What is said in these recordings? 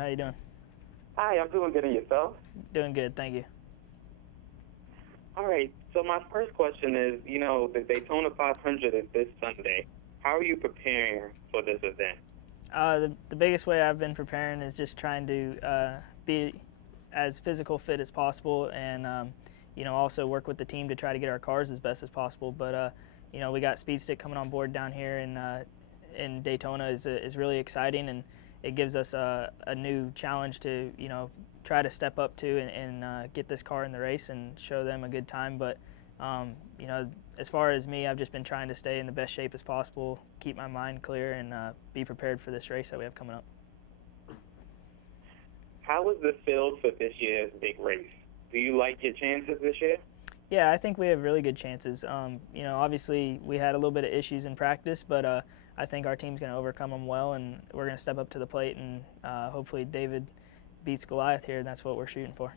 How you doing? Hi, I'm doing good, and yourself? Doing good, thank you. All right, so my first question is, the Daytona 500 is this Sunday. How are you preparing for this event? The biggest way I've been preparing is just trying to be as physical fit as possible, and also work with the team to try to get our cars as best as possible. But we got Speed Stick coming on board down here in Daytona is really exciting, and it gives us a new challenge to try to step up to and get this car in the race and show them a good time. But as far as me, I've just been trying to stay in the best shape as possible, keep my mind clear, and be prepared for this race that we have coming up. How was the field for this year's big race? Do you like your chances this year? Yeah, I think we have really good chances. Obviously we had a little bit of issues in practice, but I think our team's going to overcome them well, and we're going to step up to the plate, and hopefully David beats Goliath here, and that's what we're shooting for.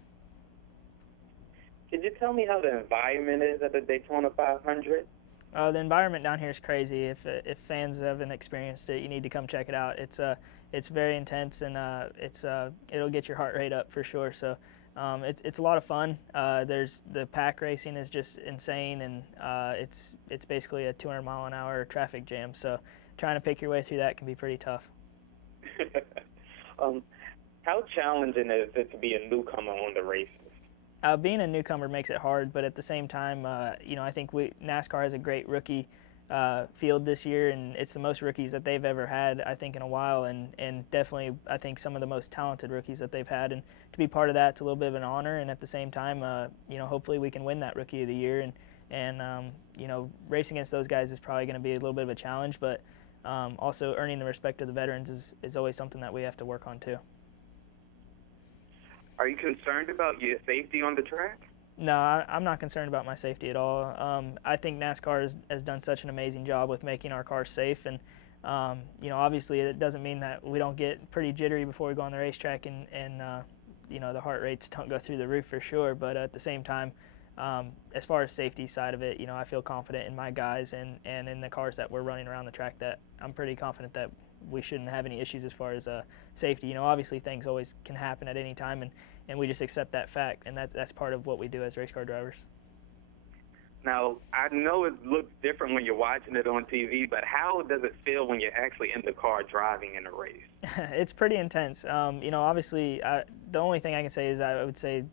Could you tell me how the environment is at the Daytona 500? The environment down here is crazy. If fans haven't experienced it, you need to come check it out. It's very intense, and it'll get your heart rate up for sure. So it's a lot of fun. There's the pack racing is just insane, and it's basically a 200-mile-an-hour traffic jam. So trying to pick your way through that can be pretty tough. How challenging is it to be a newcomer on the races? Being a newcomer makes it hard, but at the same time, I think NASCAR has a great rookie field this year, and it's the most rookies that they've ever had, I think, in a while, and definitely, I think, some of the most talented rookies that they've had. And to be part of that, it's a little bit of an honor, and at the same time, hopefully we can win that Rookie of the Year. And racing against those guys is probably going to be a little bit of a challenge, but also earning the respect of the veterans is always something that we have to work on, too. Are you concerned about your safety on the track? No, I'm not concerned about my safety at all. I think NASCAR has done such an amazing job with making our cars safe, and obviously it doesn't mean that we don't get pretty jittery before we go on the racetrack, and the heart rates don't go through the roof for sure. But at the same time, as far as safety side of it, I feel confident in my guys and in the cars that we're running around the track, that I'm pretty confident that we shouldn't have any issues as far as safety. Obviously things always can happen at any time, and we just accept that fact, and that's part of what we do as race car drivers. Now, I know it looks different when you're watching it on TV, but how does it feel when you're actually in the car driving in a race? It's pretty intense. Obviously, the only thing I can say is I would say,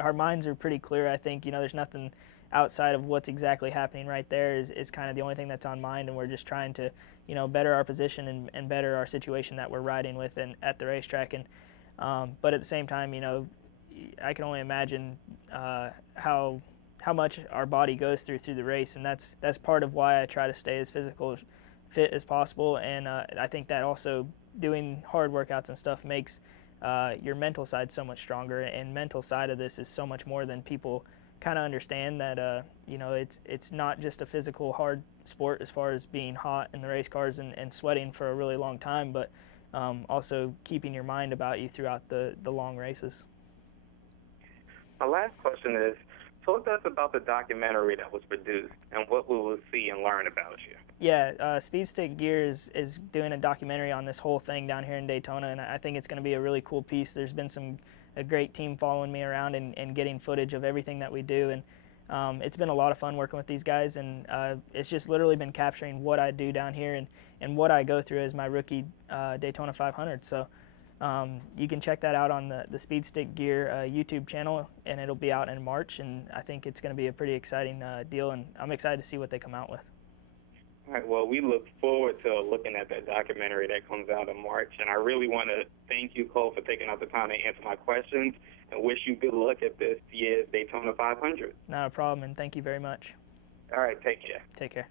our minds are pretty clear. I think, there's nothing outside of what's exactly happening right there is kind of the only thing that's on mind, and we're just trying to, better our position and better our situation that we're riding with and at the racetrack. And but at the same time, I can only imagine how much our body goes through the race, and that's part of why I try to stay as physical fit as possible. And I think that also doing hard workouts and stuff makes your mental side so much stronger, and mental side of this is so much more than people kind of understand. That it's not just a physical hard sport as far as being hot in the race cars and sweating for a really long time, but also keeping your mind about you throughout the long races. My last question is, talk to us about the documentary that was produced and what we will see and learn about you. Yeah, Speed Stick Gear is doing a documentary on this whole thing down here in Daytona, and I think it's going to be a really cool piece. There's been a great team following me around and getting footage of everything that we do, and it's been a lot of fun working with these guys, and it's just literally been capturing what I do down here and what I go through as my rookie Daytona 500. So you can check that out on the Speed Stick Gear YouTube channel, and it'll be out in March, and I think it's going to be a pretty exciting deal, and I'm excited to see what they come out with. All right, well, we look forward to looking at that documentary that comes out in March, and I really want to thank you, Cole, for taking out the time to answer my questions, and wish you good luck at this year's Daytona 500. Not a problem, and thank you very much. All right, take care. Take care.